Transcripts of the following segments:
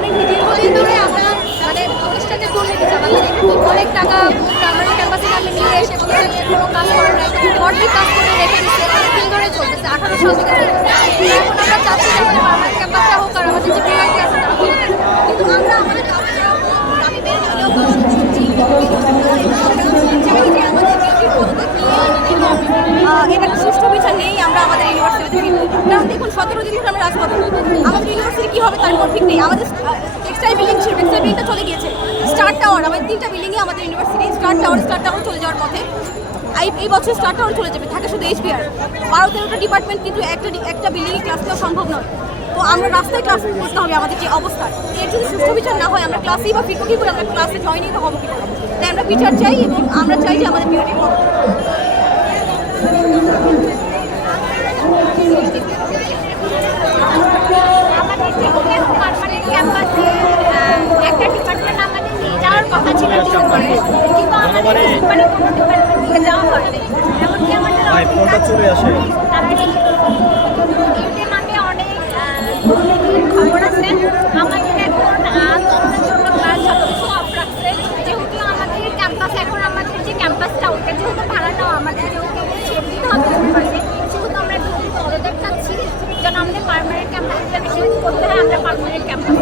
অনেক দীর্ঘদিন ধরে আমরা মানে প্রতিষ্ঠানে দুর্নীতি চালাচ্ছি অনেক টাকা প্রাইমারি ক্যাম্পাসে নিয়ে এসে কোনো কাজ করার নাই। অর্ধেক কাজ করে রেখে দিচ্ছে। অনেকদিন ধরে চলতেছে। আঠারো সাল থেকে এখন আমরা চাচ্ছি যে প্রাইমারি ক্যাম্পাসটা হোক আর আমাদের যে তারা হোক। কিন্তু আমরা আমাদের দাবি একটা সুষ্ঠু বিচার নেই আমরা আমাদের ইউনিভার্সিটিতে ফিরবো কারণ দেখুন, সতেরো দিন ধরে আমরা রাজপথে ইউনিভার্সিটি হবে তার কোনো ঠিক নেই। আমাদের টেক্সটাইল বিল্ডিং ছিল টেক্সটাইল বিল্ডিংটা চলে গিয়েছে। স্টার টাওয়ার আমাদের তিনটা বিল্ডিংই আমাদের university star tower star tower চলে যাওয়ার পথে। এই বছর স্টার টাওয়ার চলে যাবে থাকে শুধু এইচবিআর বারো তেরোটা ডিপার্টমেন্ট কিন্তু একটা একটা বিল্ডিংয়ে ক্লাস নেওয়া সম্ভব নয়। তো আমরা রাস্তায় ক্লাস করতে হবে আমাদের যে অবস্থা। এর যদি সুষ্ঠু বিচার না হয়, আমরা ক্লাসেই বা ফিরবো করে আমরা ক্লাসে জয়েনই তো হব করে তাই আমরা বিচার চাই এবং আমরা চাই যে আমাদের বিউটি আমাদের যেখানে পারমানেন্ট ক্যাম্পাসে একটা ডিপার্টমেন্ট আমাদের নিয়ে যাওয়ার কথা ছিল ডিসেম্বরে কিন্তু আমাদের ডিসেম্বরে কোনো ডিপার্টমেন্ট নিয়ে যাওয়া হয়নি এমনকি আমাদের ভাই, ফোনটা চলে আসে। তারা ইউটি নামে অনেক আহ, দুর্নীতির খবর আছে আমাদের এখন আন্দোলনের জন্য তারা সব কিছু অফ রাখছে যেহেতু আমাদের ক্যাম্পাস এখন আমাদের যে ক্যাম্পাসটা ওটা যেহেতু ভাড়া নেওয়া আমাদের যেহেতু ছেড়ে দিতে হবে ক্যাম্পাসে সেহেতু আমরা দ্রুত পদত্যাগ চাচ্ছি যেন আমাদের পারমানেন্ট ক্যাম্পাস যেন শিফট করতে হয় আমরা পারমানেন্ট ক্যাম্পাস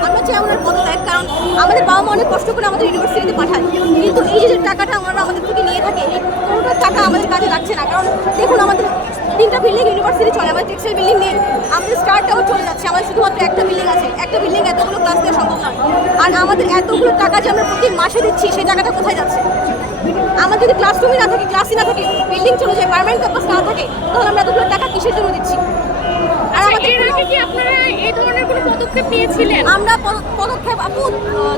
আমরা চাই ওনার পদত্যাগ কারণ আমাদের বাবা মা অনেক কষ্ট করে আমাদের ইউনিভার্সিটিতে পাঠায়। কিন্তু এই যে টাকাটা ওনারা আমাদের থেকে নিয়ে থাকে, এই কোনোটার টাকা আমাদের কাজে লাগছে না। কারণ দেখুন, আমাদের তিনটা বিল্ডিং ইউনিভার্সিটি চলে আমাদের টেক্সটাইল বিল্ডিং নেই আমাদের স্টার টাওয়ার চলে যাচ্ছে। আমাদের শুধুমাত্র একটা বিল্ডিং আছে। একটা বিল্ডিং এতগুলো ক্লাস দেওয়া সম্ভব নয়। আর আমাদের এতগুলো টাকা যে আমরা প্রতি মাসে দিচ্ছি, সেই টাকাটা কোথায় যাচ্ছে? আমাদের যদি ক্লাসরুমই না থাকে ক্লাসই না থাকে বিল্ডিং চলে যায় পারমানেন্ট ক্যাম্পাস না থাকে, তাহলে আমরা এতগুলো টাকা কিসের জন্য দিচ্ছি? আর আমাদের এর আগে কি আপনারা এই ধরনের কোনো পদক্ষেপ নিয়েছিলেন? আমরা পদ- পদক্ষেপ আপু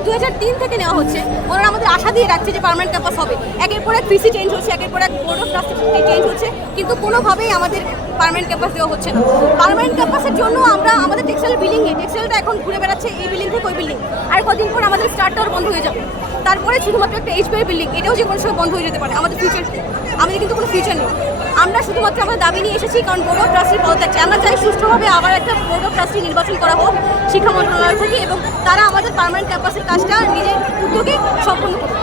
দু হাজার তিন থেকে নেওয়া হচ্ছে। ওনারা আমাদের আশা দিয়ে রাখছে যে পার্মানেন্ট ক্যাম্পাস হবে। একের পর এক পিসি চেঞ্জ হচ্ছে, একের পর এক বোর্ড অফ ট্রাস্টি চেঞ্জ হচ্ছে, কিন্তু কোনোভাবেই আমাদের পার্মানেন্ট ক্যাম্পাস দেওয়া হচ্ছে না। পার্মানেন্ট ক্যাম্পাসের জন্য আমরা, আমাদের টেক্সটাইল বিল্ডিংয়ে টেক্সটাইলটা এখন ঘুরে বেড়াচ্ছে এই বিল্ডিং থেকে ওই বিল্ডিং আর কদিন পর আমাদের স্টার্টার বন্ধ হয়ে যাবে। তারপরে শুধুমাত্র একটা এইচ পি বিল্ডিং এটাও যে কোনো সময় বন্ধ হয়ে যেতে পারে, আমাদের ফিউচার আমাদের কিন্তু কোনো ফিউচার নেই। আমরা শুধুমাত্র আমাদের দাবি নিয়ে এসেছি, কারণ বোর্ড অফ ট্রাস্টির পদত্যাগ আমরা চাই সুষ্ঠুভাবে আবার একটা বোর্ড অফ ট্রাস্টি নির্বাচন করা হোক, শিক্ষা মন্ত্রণালয় থেকে, এবং তারা আমাদের পার্মানেন্ট ক্যাম্পাসের কাজটা নিজের উদ্যোগে সম্পন্ন করুক।